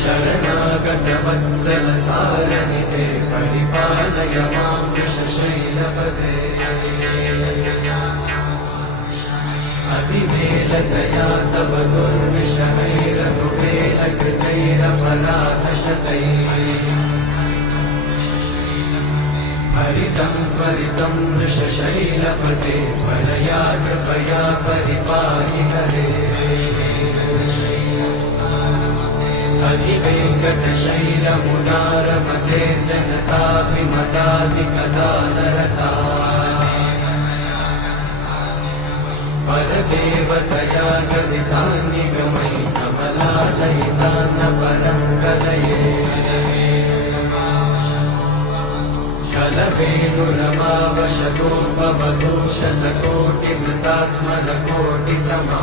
शरणागतवत्सल सारनिधे परिपालय मां वृषशैलपते अतिवेलदया तव दुर्विषहैरनुवेलकृतैरपराधशतैः हरितं त्वरितं वृषशैलपते वरया कृपया परिपाहि हरे अधिवेङ्कटशैलमुदारमते जनताभिमतादिकदानरता परदेवतया गदितान्निगमयि कमलादयितान्न परं कलये कलवेणुरमावशतोपवधूशतकोटिमृतात्स्मरकोटिसमा